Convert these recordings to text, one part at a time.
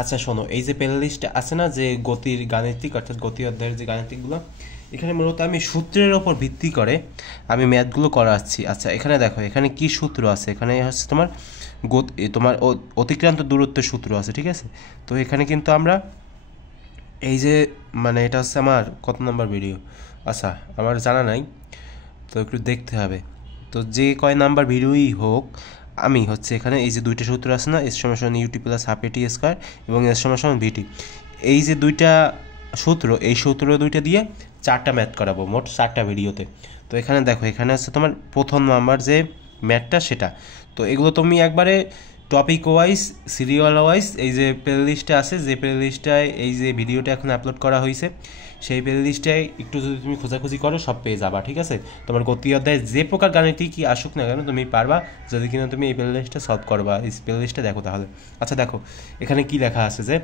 আচ্ছা শোনো, এই যে প্লে লিস্ট আছে না, যে গতির গাণিতিক অর্থাৎ গতি অধ্যায়ের যে গাণিতিকগুলো, এখানে মূলত আমি সূত্রের ওপর ভিত্তি করে আমি ম্যাথগুলো করাচ্ছি। আচ্ছা এখানে দেখো, এখানে কি সূত্র আছে, এখানে হচ্ছে তোমার তোমার অতিক্রান্ত দূরত্বের সূত্র আছে, ঠিক আছে। তো এখানে কিন্তু আমরা এই যে মানে এটা হচ্ছে আমার কত নাম্বার ভিডিও, আচ্ছা আমার জানা নাই, তো একটু দেখতে হবে। তো যে কয় নাম্বার ভিডিওই হোক, আমি হচ্ছে এখানে এই যে দুইটা সূত্র আছে না, এস সমান সমান ইউটি প্লাস হাফ এটি স্কোয়ার এবং এস সমান সমান ভিটি, এই যে দুইটা সূত্র, এই সূত্র দুইটা দিয়ে 4টা ম্যাথ করাবো, মোট 4টা ভিডিওতে। তো এখানে দেখো, এখানে আছে তোমার প্রথম নাম্বার যে ম্যাথটা সেটা। তো এগুলো তুমি একবারে টপিক ওয়াইজ, সিরিয়াল ওয়াইজ এই যে প্লে লিস্টে আছে, যে প্লে লিস্টটায় এই যে ভিডিওটা এখন আপলোড করা হয়েছে, সেই প্লে লিস্টটায় একটু যদি তুমি খোঁজাখুঁজি করো সব পেয়ে যাবা, ঠিক আছে। তোমার গতি অধ্যায় যে প্রকার গাণিতিকই আসুক না কেন তুমি পারবা, যদি কিনা তুমি এই প্লে লিস্টটা সলভ করবা। এই প্লে লিস্টটা দেখো তাহলে। আচ্ছা দেখো, এখানে কি লেখা আছে যে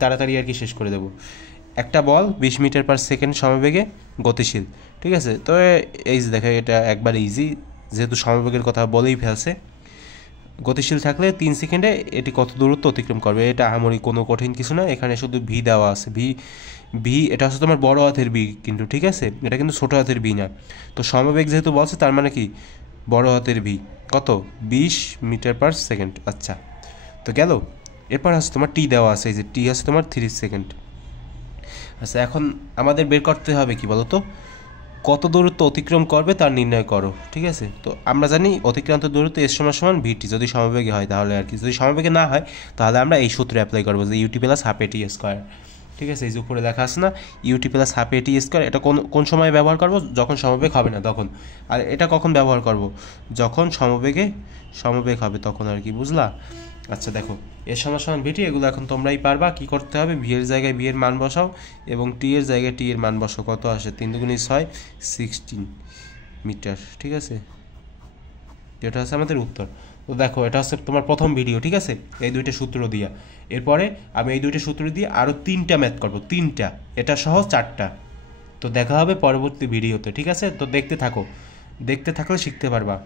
তাড়াতাড়ি আর কি শেষ করে দেবো। একটা বল 20 মিটার পার সেকেন্ড সমবেগে গতিশীল, ঠিক আছে। তো এই যে দেখো, এটা একবার ইজি, যেহেতু সমবেগের কথা বলেই ফেলছে। গতিশীল থাকলে 3 সেকেন্ডে এটি কত দূরত্ব অতিক্রম করবে, এটা আহামরি কোনো কঠিন কিছু না। এখানে শুধু ভি দেওয়া আছে, ভি ভি এটা হচ্ছে তোমার বড় হাতের ভি কিন্তু, ঠিক আছে, এটা কিন্তু ছোটো হাতের ভি না। তো সমবেগ যেহেতু বলছে, তার মানে কি বড় হাতের ভি কত, 20 মিটার পার সেকেন্ড। আচ্ছা তো গেল। এরপর হচ্ছে তোমার টি দেওয়া আছে, এই যে টি আছে তোমার 3 সেকেন্ড। আচ্ছা এখন আমাদের বের করতে হবে কি বলো তো, কত দূরত্ব অতিক্রম করবে তার নির্ণয় করো, ঠিক আছে। তো আমরা জানি অতিক্রান্ত দূরত্ব এস সমান সমান ভিটি, যদি সমবেগে হয় তাহলে আর কি, যদি সমবেগে না হয় তাহলে আমরা এই সূত্রে অ্যাপ্লাই করবো, যে ইউটি প্লাস হাফ এটি স্কোয়ার, ঠিক আছে। এই যে উপরে লেখা আছে না ইউটি প্লাস হাফ এটি স্কোয়ার, এটা কোন কোন সময় ব্যবহার করবো, যখন সমবেগ হবে না তখন। আর এটা কখন ব্যবহার করব, যখন সমবেগ হবে তখন আর কি, বুঝলা। আচ্ছা দেখো, এর সমান সমান ভিটি, এগুলো এখন তোমরাই পারবা। কি করতে হবে, ভি এর জায়গায় ভি এর মান বসাও এবং টি এর জায়গায় টি এর মান বসাও। কত আসে, 3 দুগুণে 6, 16 মিটার, ঠিক আছে। এটা হচ্ছে আমাদের উত্তর। তো দেখো, এটা হচ্ছে তোমার প্রথম ভিডিও, ঠিক আছে, এই দুইটা সূত্র দিয়া। এরপরে আমি এই দুইটা সূত্র দিয়ে আরও 3টা ম্যাথ করবো, 3টা, এটা সহ 4টা। তো দেখা হবে পরবর্তী ভিডিওতে, ঠিক আছে। তো দেখতে থাকো, দেখতে থাকলে শিখতে পারবা।